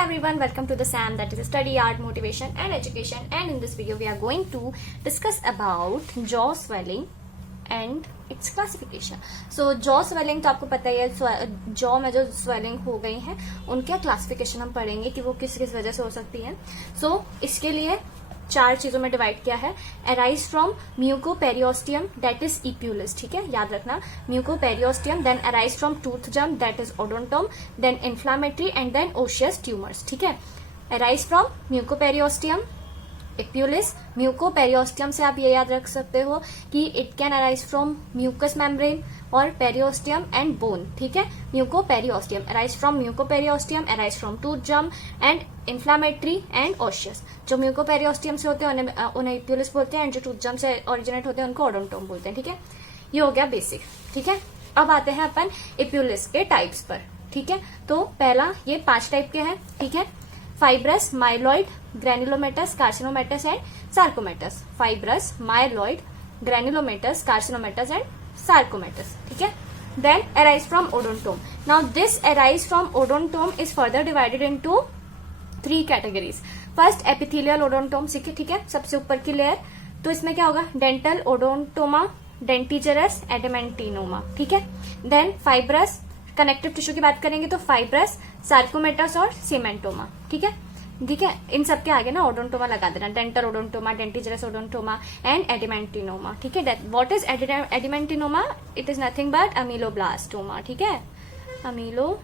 everyone, welcome to the SAM, that is Study Art, Motivation and Education, and in this video we are going to discuss about jaw swelling and its classification. So jaw swelling तो आपको पता ही है, jaw में जो swelling हो गई है उनका क्लासिफिकेशन हम पढ़ेंगे कि वो किस किस वजह से हो सकती है. So इसके लिए चार चीजों में डिवाइड किया है. Arise from mucoperiosteum that is epulis, ठीक है, याद रखना, mucoperiosteum, then arise from tooth germ that is odontome, then inflammatory and then osseous tumours. ठीक है, अराइज फ्रॉम म्यूकोपेरियोस्टियम, इप्यूलिस. म्यूकोपेरियोस्टियम से आप ये याद रख सकते हो कि it can arise from mucous membrane और पेरियोस्टियम एंड बोन. ठीक है, mucoperiosteum arise from mucoperiosteum, arise from tooth germ and inflammatory and osseous. जो म्यूकोपेरियोस्टियम से होते हैं उन्हें इप्यूलिस बोलते हैं, एंड जो टूथ जम से ओरिजिनेट होते हैं उनको ओडोंटोम बोलते हैं. ठीक है, ये हो गया बेसिक. ठीक है, अब आते हैं अपन इप्यूलिस के टाइप्स पर. ठीक है, तो पहला ये 5 टाइप के हैं. ठीक है, fibrous, myeloid, granulomatous, carcinomatous and sarcomatous. Fibrous, myeloid, granulomatous, carcinomatous and sarcomatous. ठीक है, then arise from odontome. Now this arise from odontome is further divided into 3 categories. First epithelial odontome. ठीक है, सबसे ऊपर की लेयर. तो इसमें क्या होगा, डेंटल ओडोंटोमा, डेंटिजरस, एडेमेंटिनोमा. ठीक है, देन फाइब्रस, कनेक्टिव टिश्यू की बात करेंगे तो फाइब्रस, सार्कोमेटस और सीमेंटोमा. ठीक है, ठीक है, इन सब के आगे ना ओडोंटोमा लगा देना. Dental odontoma, dentigerous odontoma and adamantinoma. ठीक है, what is adamantinoma? It is nothing but ameloblastoma. ठीक है, अमीलोब्लास्टोमा.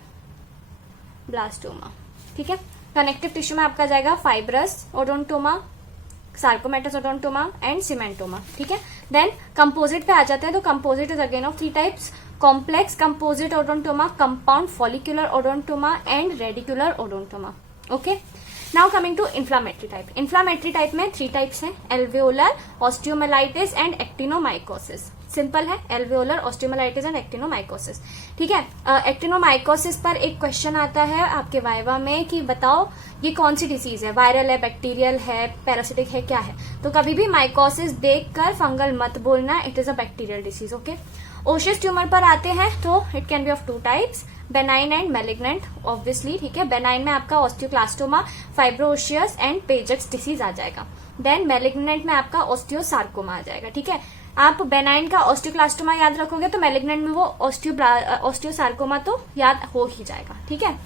ठीक है, कनेक्टिव टिश्यू में आपका जाएगा फाइब्रस ओडोंटोमा, सार्कोमेटस ओडोंटोमा एंड सीमेंटोमा. ठीक है, देन कंपोजिट पे आ जाते हैं. तो composite is again of 3 types. Complex composite odontoma, compound follicular odontoma and radicular odontoma. Okay, now coming to inflammatory type. इन्फ्लामेटरी टाइप में 3 टाइप्स हैं, alveolar, osteomyelitis and actinomycosis. Simple है, एल्वेओलर, ऑस्टियोमेलाइटिस एंड एक्टिनोमाइकोसिस. ठीक है, एक्टिनोमाइकोसिस पर एक question आता है आपके वाइवा में कि बताओ ये कौन सी डिसीज है, वायरल है, बैक्टीरियल है, पैरासिटिक है, क्या है. तो कभी भी माइकोसिस देखकर फंगल मत बोलना, it is a bacterial disease. Okay, osseous tumour पर आते हैं तो it can be of 2 types, benign and malignant. Obviously, ठीक है, बेनाइन में आपका ऑस्टियोक्लास्टोमा, फाइब्रोशियस एंड पेजेक्स डिसीज आ जाएगा. देन मैलिग्नेंट में आपका ऑस्टियोसार्कोमा आ जाएगा. ठीक है, आप बेनाइन का ऑस्टियोक्लास्टोमा याद रखोगे तो मैलिग्नेंट में वो ऑस्टियोसार्कोमा तो याद हो ही जाएगा. ठीक है,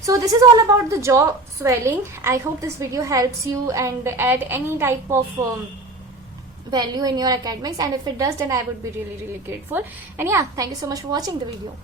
so this is all about the jaw swelling. I hope this video helps you and add any type of value in your academics, and if it does then I would be really grateful. And yeah, thank you so much for watching the video.